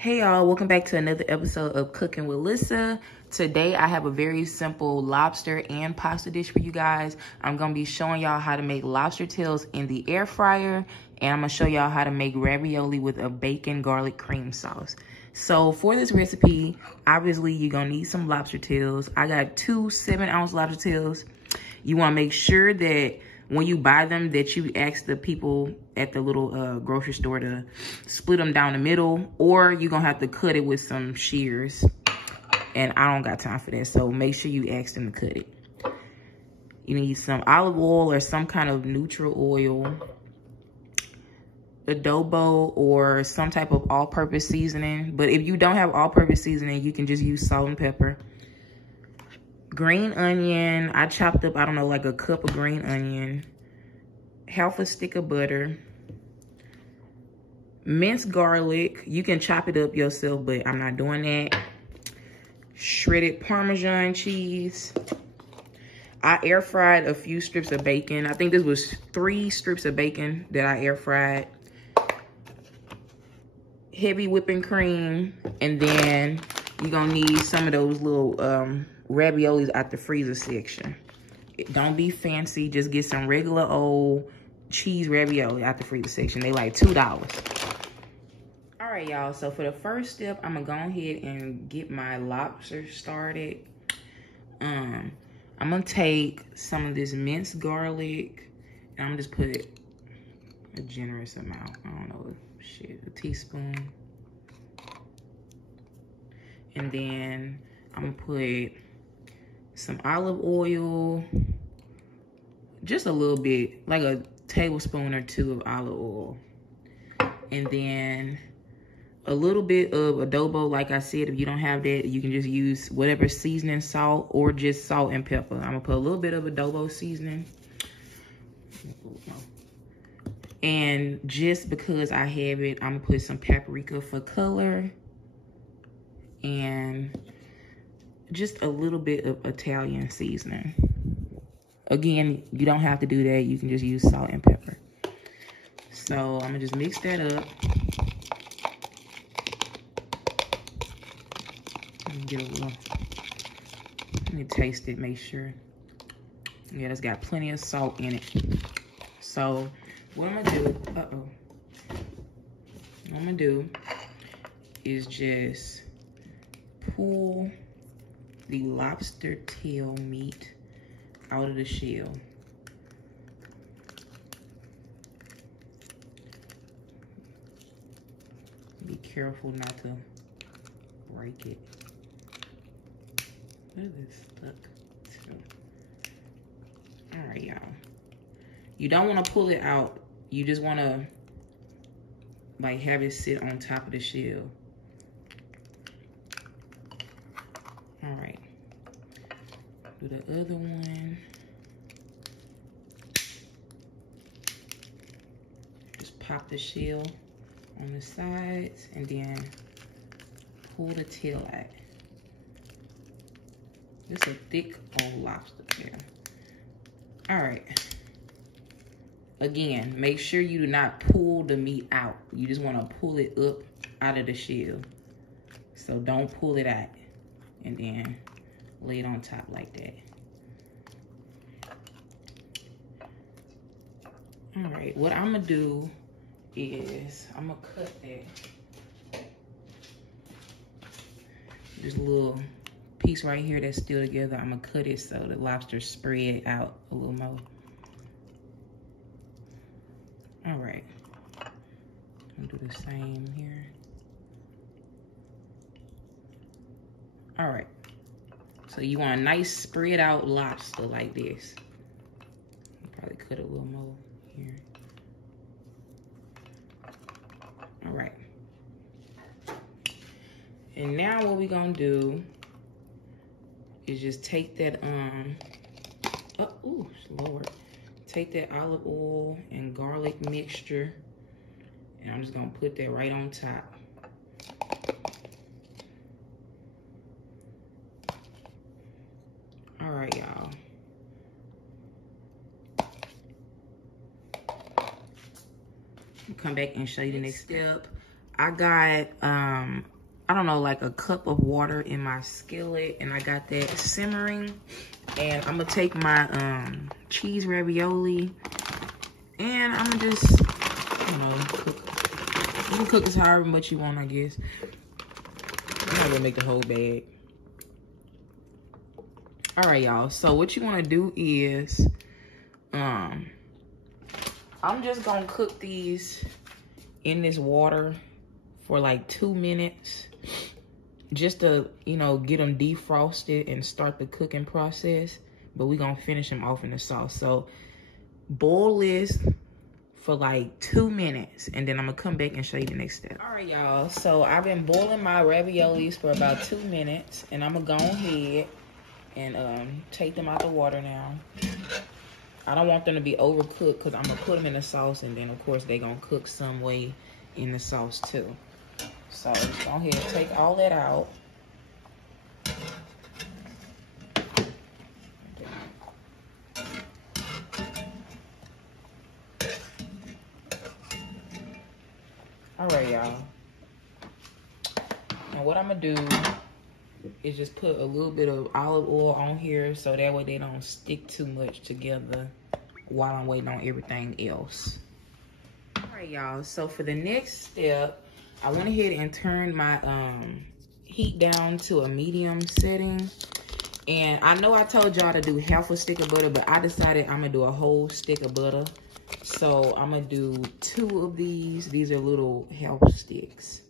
Hey y'all, welcome back to another episode of Cooking with Lyssa. Today I have a very simple lobster and pasta dish for you guys. I'm gonna be showing y'all how to make lobster tails in the air fryer, and I'm gonna show y'all how to make ravioli with a bacon garlic cream sauce. So for this recipe, obviously you're gonna need some lobster tails. I got two 7-ounce lobster tails. You wanna make sure that when you buy them, that you ask the people at the little grocery store to split them down the middle, or you're gonna have to cut it with some shears. And I don't got time for that, so make sure you ask them to cut it. You need some olive oil or some kind of neutral oil, adobo or some type of all-purpose seasoning. But if you don't have all-purpose seasoning, you can just use salt and pepper. Green onion, I chopped up, I don't know, like a cup of green onion. Half a stick of butter. Minced garlic, you can chop it up yourself, but I'm not doing that. Shredded Parmesan cheese. I air fried a few strips of bacon. I think this was 3 strips of bacon that I air fried. Heavy whipping cream, and then you're gonna need some of those little raviolis out the freezer section. Don't be fancy, just get some regular old cheese ravioli out the freezer section. They like $2. All right, y'all, so for the first step, I'm gonna go ahead and get my lobster started. I'm gonna take some of this minced garlic, and I'm gonna just put a generous amount. I don't know, a teaspoon. And then I'm gonna put some olive oil, just a little bit, like a tablespoon or 2 of olive oil. And then a little bit of adobo. Like I said, if you don't have that, you can just use whatever seasoning, salt, or just salt and pepper. I'm gonna put a little bit of adobo seasoning. And just because I have it, I'm gonna put some paprika for color. And just a little bit of Italian seasoning. Again, you don't have to do that. You can just use salt and pepper. So I'm gonna just mix that up. Get a little, let me taste it, make sure. Yeah, it's got plenty of salt in it. So what I'm gonna do, what I'm gonna do is just pull the lobster tail meat out of the shell. Be careful not to break it. Where is this stuck? All right, y'all. You don't want to pull it out. You just want to like have it sit on top of the shell. All right. Do the other one. Just pop the shell on the sides and then pull the tail out. It's a thick old lobster tail. All right. Again, make sure you do not pull the meat out. You just want to pull it up out of the shell. So don't pull it out. And then lay it on top like that. All right, what I'm gonna do is I'm gonna cut that. This little piece right here that's still together, I'm gonna cut it so the lobster spread out a little more. All right, I'm gonna do the same here. All right, so you want a nice spread out lobster like this. Probably cut a little more here. All right. And now what we're gonna do is just take that, take that olive oil and garlic mixture, and I'm just gonna put that right on top. All right, y'all. Come back and show you the next step. I got, I don't know, like a cup of water in my skillet, and I got that simmering. And I'm gonna take my cheese ravioli, and I'm gonna just, you know, cook. You can cook this however much you want, I guess. I'm not gonna make the whole bag. All right, y'all. So what you want to do is, I'm just gonna cook these in this water for like 2 minutes, just to, you know, get them defrosted and start the cooking process. But we're gonna finish them off in the sauce. So boil this for like 2 minutes, and then I'm gonna come back and show you the next step. All right, y'all. So I've been boiling my raviolis for about 2 minutes, and I'm gonna go ahead and take them out the water now. I don't want them to be overcooked because I'm gonna put them in the sauce, and then of course they're gonna cook some way in the sauce too. So just go ahead and take all that out. All right, y'all. Now what I'm gonna do is just put a little bit of olive oil on here so that way they don't stick too much together while I'm waiting on everything else. All right, y'all. So for the next step, I went ahead and turned my heat down to a medium setting. And I know I told y'all to do half a stick of butter, but I decided I'm gonna do a whole stick of butter. So I'm gonna do 2 of these. These are little half sticks.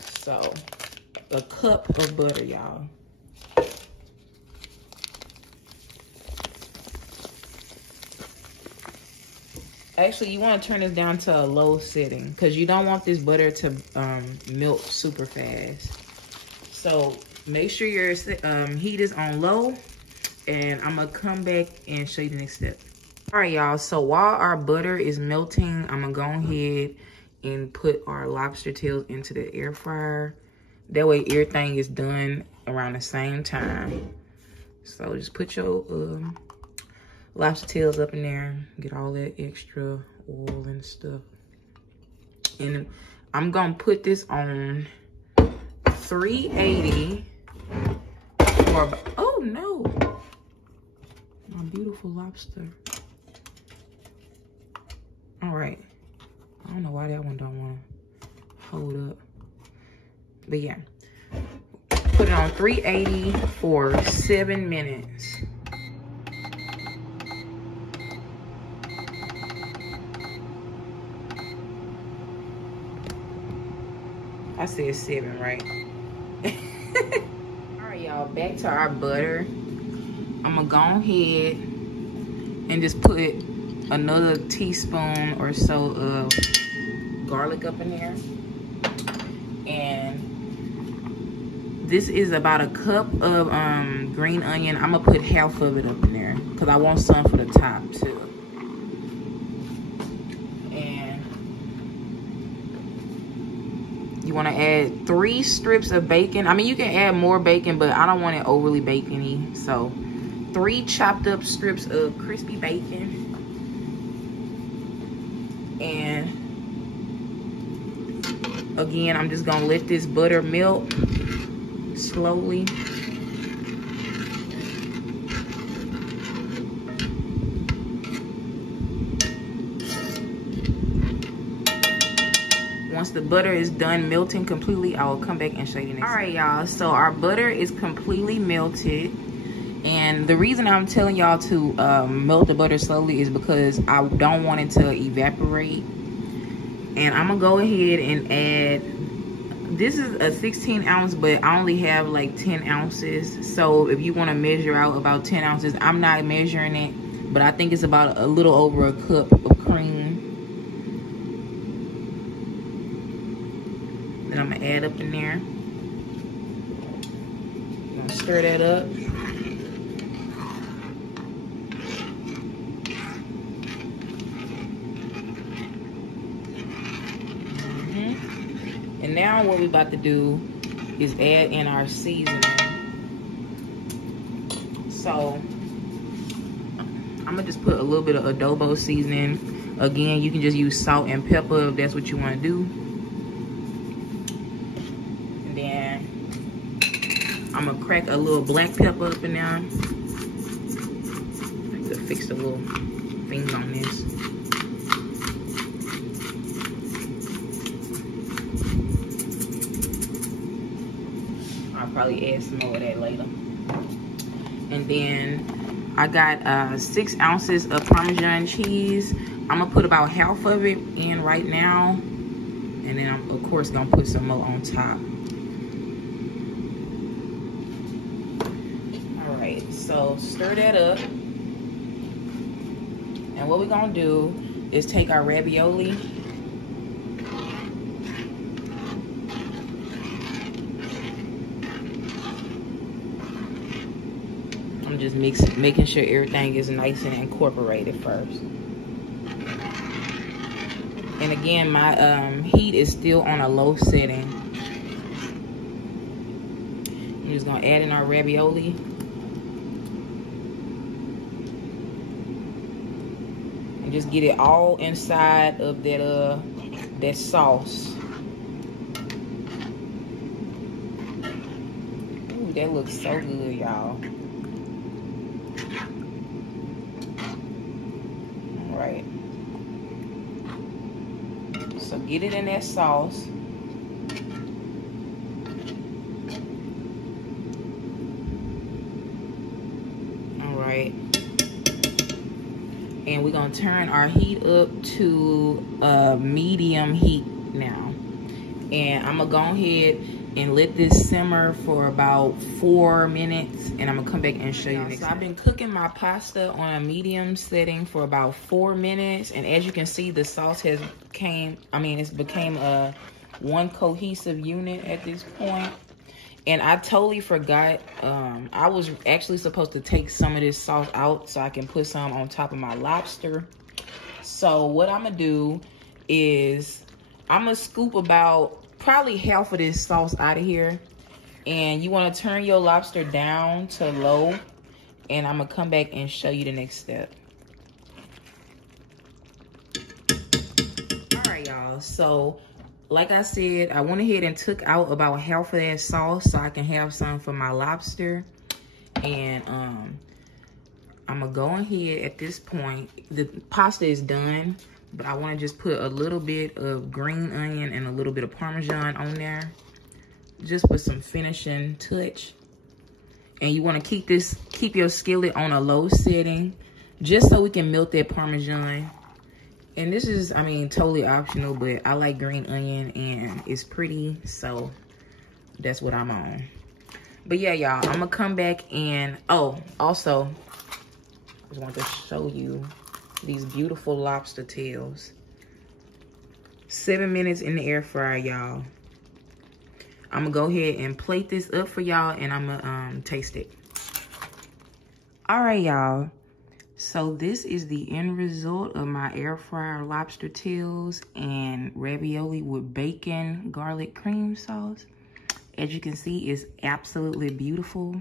So a cup of butter, y'all. Actually, you want to turn this down to a low setting because you don't want this butter to melt super fast. So make sure your heat is on low, and I'm gonna come back and show you the next step. All right, y'all. So while our butter is melting, I'm gonna go ahead and put our lobster tails into the air fryer. That way everything is done around the same time. So just put your lobster tails up in there, get all that extra oil and stuff. And I'm gonna put this on 380 for about, oh no, my beautiful lobster. All right, I don't know why that one don't want to hold up. But yeah, put it on 380 for 7 minutes. I said 7, right? All right, y'all, back to our butter. I'm gonna go ahead and just put another teaspoon or so of garlic up in there. And this is about a cup of green onion. I'm gonna put half of it up in there because I want some for the top too. And you want to add 3 strips of bacon. I mean, you can add more bacon, but I don't want it overly bacony. So 3 chopped up strips of crispy bacon. And again, I'm just gonna let this butter melt slowly. Once the butter is done melting completely, I will come back and show you next. All right, y'all, so our butter is completely melted. And the reason I'm telling y'all to melt the butter slowly is because I don't want it to evaporate. And I'm gonna go ahead and add, this is a 16 ounce, but I only have like 10 ounces. So if you wanna measure out about 10 ounces, I'm not measuring it, but I think it's about a little over a cup of cream. Then I'm gonna add up in there. I'm gonna stir that up. And now what we're about to do is add in our seasoning. So I'm gonna just put a little bit of adobo seasoning. Again, you can just use salt and pepper if that's what you want to do. I'm gonna crack a little black pepper up in there. I have to fix the little thing on this. I'll probably add some more of that later. And then I got 6 ounces of Parmesan cheese. I'm gonna put about half of it in right now. And then I'm, of course, gonna put some more on top. All right, so stir that up. And what we're gonna do is take our ravioli. I'm just making sure everything is nice and incorporated first. And again, my heat is still on a low setting. I'm just gonna add in our ravioli. And just get it all inside of that sauce. Ooh, that looks so good, y'all. All right. So get it in that sauce. All right. And we're gonna turn our heat up to medium heat now. And I'm gonna go ahead and let this simmer for about 4 minutes, and I'm gonna come back and show you next. So I've been cooking my pasta on a medium setting for about 4 minutes, and as you can see, the sauce has it's became one cohesive unit at this point. And I totally forgot, I was actually supposed to take some of this sauce out so I can put some on top of my lobster. So what I'm gonna do is I'm gonna scoop about probably half of this sauce out of here. And you wanna turn your lobster down to low. And I'm gonna come back and show you the next step. All right, y'all, so like I said, I went ahead and took out about half of that sauce so I can have some for my lobster. And I'm gonna go ahead at this point. The pasta is done, but I wanna just put a little bit of green onion and a little bit of Parmesan on there, just for some finishing touch. And you wanna keep your skillet on a low setting, just so we can melt that Parmesan. And this is, I mean, totally optional, but I like green onion and it's pretty, so that's what I'm on. But yeah, y'all, I'm gonna come back and, oh, also, I just want to show you these beautiful lobster tails. 7 minutes in the air fryer, y'all. I'm gonna go ahead and plate this up for y'all, and I'm gonna taste it. All right, y'all. So this is the end result of my air fryer lobster tails and ravioli with bacon garlic cream sauce. As you can see, it's absolutely beautiful.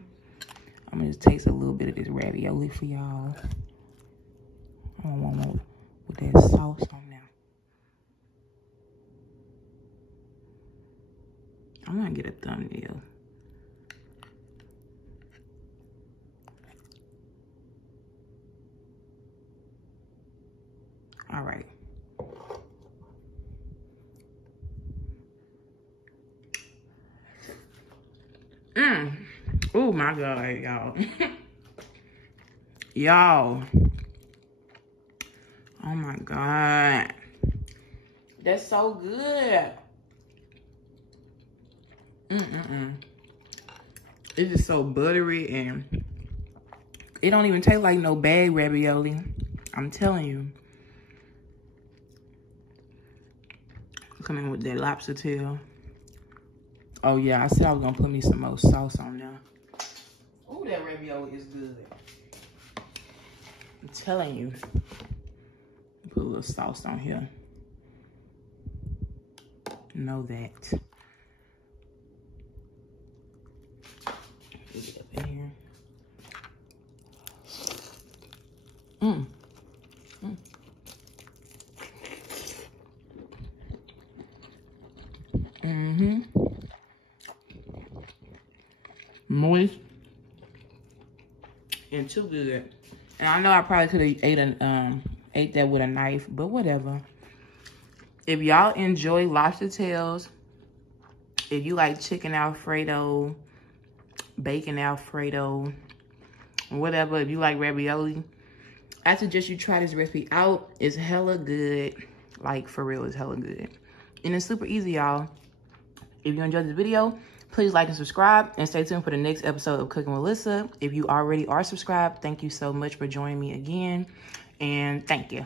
I'm gonna just taste a little bit of this ravioli for y'all. I don't want more with that sauce on there. I'm gonna get a thumbnail. All right. Oh my God, y'all. Y'all. Oh my God. That's so good. It's just so buttery, and it don't even taste like no bag ravioli. I'm telling you. Come in with that lobster tail. Oh yeah, I said I was gonna put me some more sauce on there. Oh, that ravioli is good. I'm telling you. Put a little sauce on here. Know that. Get it up in here. moist and too good. And I know I probably could have ate that with a knife, but whatever. If y'all enjoy lobster tails, if you like chicken Alfredo, bacon Alfredo, whatever, if you like ravioli, I suggest you try this recipe out. It's hella good. Like, for real, it's hella good. And it's super easy, y'all. If you enjoyed this video, please like and subscribe. And stay tuned for the next episode of Cooking with Lyssa. If you already are subscribed, thank you so much for joining me again. And thank you.